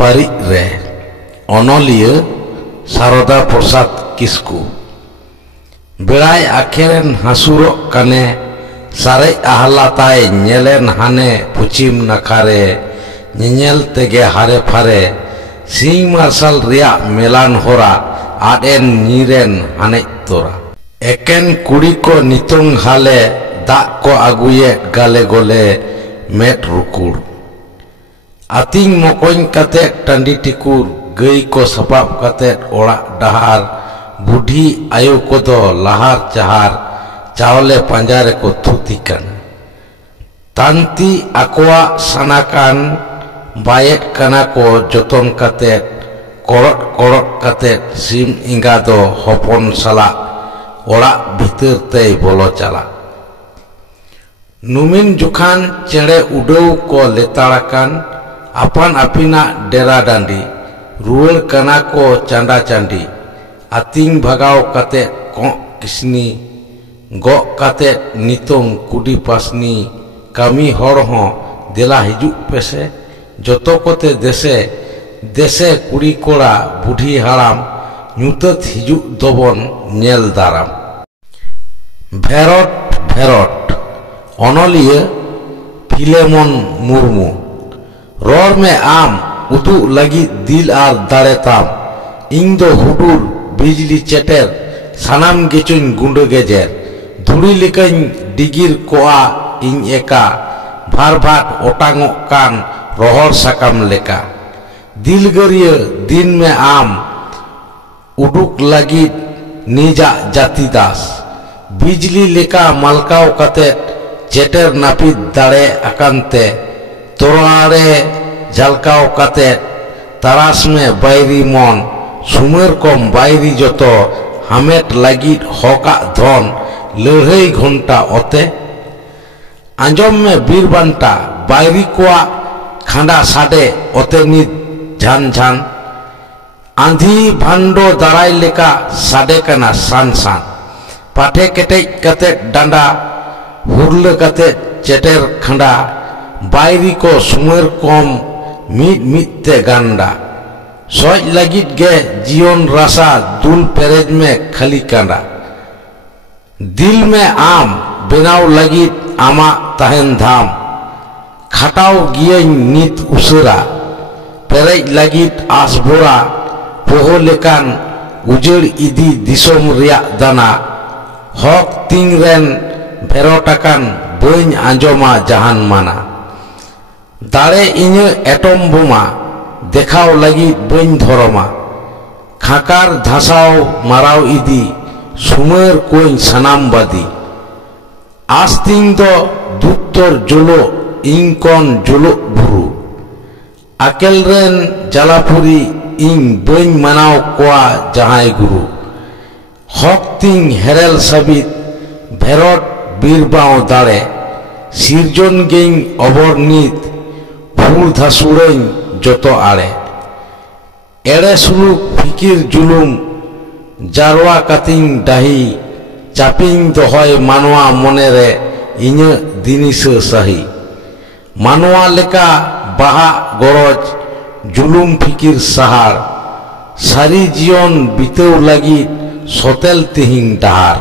ᱯᱟᱹᱨᱤ ᱨᱮ ᱚᱱᱚᱞᱤᱭᱟᱹ ᱥᱟᱨᱚᱫᱟ ᱯᱨᱚᱥᱟᱫ ᱠᱤᱥᱠᱩ ᱵᱮᱲᱟᱭ ᱟᱠᱷᱮᱨᱮᱱ ᱦᱟᱹᱥᱩᱨᱚᱜ ᱠᱟᱱᱮ ᱥᱟᱨᱮᱡ ᱟᱦᱞᱟ ᱛᱟᱭ ᱧᱮᱞᱮᱱ ᱦᱟᱱᱮ ᱯᱚᱪᱷᱤᱢ ᱱᱟᱠᱷᱟᱨᱮ ᱧᱮᱧᱮᱞ ᱛᱮᱜᱮ ᱦᱟᱨᱮ ᱯᱷᱟᱨᱮ ᱥᱤᱧ ᱢᱟᱨᱥᱟᱞ ᱨᱮᱭᱟᱜ ᱢᱮᱞᱟᱱ ᱦᱚᱨᱟ ᱟᱫ ᱮᱱ ᱧᱤᱨᱮᱱ ᱦᱟᱱᱮᱡ ᱛᱚᱨᱟ ᱮᱠᱮᱱ ᱠᱩᱲᱤ ᱠᱚ ᱱᱤᱛᱚᱝ ᱦᱟᱞᱮ ᱫᱟᱜ ᱠᱚ ᱟᱹᱜᱩᱭᱮᱫ ᱜᱟᱞᱮ ᱜᱚᱞᱮ ᱢᱮᱫ ᱨᱩᱠᱩᱲ ᱟᱹᱛᱤᱧ ᱢᱚᱠᱚᱧ ᱠᱟᱛᱮᱫ ᱴᱟᱺᱰᱤ ᱴᱤᱠᱩᱨ ᱜᱟᱹᱭ ᱠᱚ ᱥᱟᱯᱟᱵ ᱠᱟᱛᱮᱫ ᱚᱲᱟᱜ ᱰᱟᱦᱟᱨ ᱵᱩᱰᱷᱤ ᱟᱭᱳ ᱠᱚᱫᱚ ᱞᱟᱦᱟᱨ ᱪᱟᱦᱟᱨ ᱪᱟᱣᱞᱮ ᱯᱟᱸᱡᱟ ᱨᱮᱠᱚ ᱛᱷᱩᱛᱤ ᱠᱟᱱ ᱛᱟᱱᱛᱤ ᱟᱠᱚᱣᱟᱜ ᱥᱟᱱᱟ ᱠᱟᱱ ᱵᱟᱭᱮᱫ ᱠᱟᱱᱟ ᱠᱚ ᱡᱚᱛᱚᱱ ᱠᱟᱛᱮᱫ ᱠᱚᱲᱚᱫ ᱠᱚᱲᱚᱫ ᱠᱟᱛᱮᱫ ᱥᱤᱢ ᱮᱸᱜᱟ ᱫᱚ ᱦᱚᱯᱚᱱ ᱥᱟᱞᱟᱜ ᱚᱲᱟᱜ ᱵᱷᱤᱛᱟᱹᱨ ᱛᱮᱭ ᱵᱚᱞᱚ ᱪᱟᱞᱟᱜ ᱱᱩᱢᱤᱱ ᱡᱚᱠᱷᱟᱱ ᱪᱮᱬᱮ ᱩᱰᱟᱹᱣ ᱠᱚ ᱞᱮᱛᱟᱲ ᱟᱠᱟᱱ ᱟᱯᱟᱱ ᱟᱹᱯᱤᱱᱟᱜ ᱰᱮᱨᱟ ᱰᱟᱺᱰᱤ ᱨᱩᱣᱟᱹᱲ ᱠᱟᱱᱟ ᱠᱚ ᱪᱟᱸᱰᱟ ᱪᱟᱸᱰᱤ ᱟᱹᱛᱤᱧ ᱵᱷᱟᱜᱟᱣ ᱠᱟᱛᱮᱫ ᱠᱚᱸᱜ ᱠᱤᱥᱱᱤ ᱜᱚᱜ ᱠᱟᱛᱮᱫ ᱱᱤᱛᱚᱝ ᱠᱩᱰᱤ ᱯᱟᱥᱱᱤ ᱠᱟᱹᱢᱤ ᱦᱚᱲ ᱦᱚᱸ ᱫᱮᱞᱟ ᱦᱤᱡᱩᱜ ᱯᱮᱥᱮ ᱡᱚᱛᱚ ᱠᱚᱛᱮ ᱫᱮᱥᱮ ᱫᱮᱥᱮ ᱠᱩᱲᱤ ᱠᱚᱲᱟ ᱵᱩᱰᱷᱤ ᱦᱟᱲᱟᱢ ᱧᱩᱛᱟᱹᱛ ᱦᱤᱡᱩᱜ ᱫᱚᱵᱚᱱ ᱧᱮᱞ ᱫᱟᱨᱟᱢ ᱵᱷᱮᱨᱚᱴ ᱵᱷᱮᱨᱚᱴ ᱚᱱᱚᱞᱤᱭᱟᱹ ᱯᱷᱤᱞᱮᱢᱚᱱ ᱢᱩᱨᱢᱩ ᱨᱚᱲ ᱢᱮ ᱟᱢ ᱩᱫᱩᱜ ᱞᱟᱹᱜᱤᱫ ᱫᱤᱞ ᱟᱨ ᱫᱟᱲᱮ ᱛᱟᱢ ᱤᱧ ᱫᱚ ᱦᱩᱰᱩᱨ ᱵᱤᱡᱽᱞᱤ ᱪᱮᱴᱮᱨ ᱥᱟᱱᱟᱢ ᱜᱮᱪᱩᱧ ᱜᱩᱸᱰᱟᱹ ᱜᱮᱡᱮᱨ ᱫᱷᱩᱲᱤ ᱞᱮᱠᱟᱧ ᱰᱤᱜᱤᱨ ᱠᱚᱜᱼᱟ ᱤᱧ ᱮᱠᱟ ᱵᱷᱟᱨᱵᱷᱟᱴ ᱚᱴᱟᱝᱚᱜ ᱠᱟᱱ ᱨᱚᱦᱚᱲ ᱥᱟᱠᱟᱢ ᱞᱮᱠᱟ ᱫᱤᱞᱜᱟᱹᱨᱤᱭᱟᱹ ᱫᱤᱱ ᱢᱮ ᱟᱢ ᱩᱰᱩᱠ ᱞᱟᱹᱜᱤᱫ ᱱᱤᱡᱟᱜ ᱡᱟᱹᱛᱤ ᱫᱟᱥ ᱵᱤᱡᱽᱞᱤ ᱞᱮᱠᱟ ᱢᱟᱞᱠᱟᱣ ᱠᱟᱛᱮᱫ ᱪᱮᱴᱮᱨ ᱱᱟᱹᱯᱤᱛ ᱫᱟᱲᱮ ᱟᱠᱟᱱᱛᱮ ᱛᱚᱨᱟᱲᱮ ᱡᱷᱟᱞᱠᱟᱣ ᱠᱟᱛᱮᱫ ᱛᱟᱨᱟᱥ ᱢᱮ ᱵᱟᱭᱨᱤ ᱢᱚᱱ ᱥᱩᱢᱟᱹᱨ ᱠᱚᱢ ᱵᱟᱭᱨᱤ ᱡᱚᱛᱚ ᱦᱟᱢᱮᱴ ᱞᱟᱹᱜᱤᱫ ᱦᱚᱠᱟᱜ ᱫᱷᱚᱱ ᱞᱟᱹᱲᱦᱟᱹᱭ ᱜᱷᱚᱱᱴᱟ ᱚᱛᱮ ᱟᱸᱡᱚᱢ ᱢᱮ ᱵᱤᱨ ᱵᱟᱱᱴᱟ ᱵᱟᱭᱨᱤ ᱠᱚᱣᱟᱜ ᱠᱷᱟᱸᱰᱟ ᱥᱟᱰᱮ ᱚᱛᱮ ᱱᱤᱛ ᱡᱷᱟᱱ ᱡᱷᱟᱱ आंधी भांडो दाराय लेका साडे कना सान सान पाठे केटेज कते डांडा हुरल कते चेटेर खंडा बायरी को सुमेर कम मिट मिटते गांडा सोच लगित गे जीवन रासा दुल पेरेज में खाली कांडा दिल में आम बेनाव लगित आमा तहन धाम खाटाव गिये नित उसरा पेरेज लगित आसबोरा पोहो लेकान उजड़ इदी दिसोम रिया दाना हक तिंग रेन भेरोटाकान बइन आंजोमा जहान माना दाड़े इᱧ एटम बोमा देखाव लगी बइन धरोमा खाकार धासाव माराव इदी सुमेर कोइन सनाम बादी आस्तिंग दो दुत्तर जुलो इंकन जुलो बुरु आकेल रेन जलापुरी इन बइन मनाव कोआ जहाय गुरु हक तिंग हेरेल सबित भेरट बीरबाव दाड़े सिरजन गें अबरनीत फूल धासुरें जतो आड़े एड़े सुलुक फिकिर जुलुम जारवा कतिंग डाही चापिंग दोहय मानवा मनेरे इᱧ दिनिस सही मानवा लेका बाहा गरज जुलुम फिकिर सहार सारी जीवन बितेव लगी सोतेल तिहिंग डहार।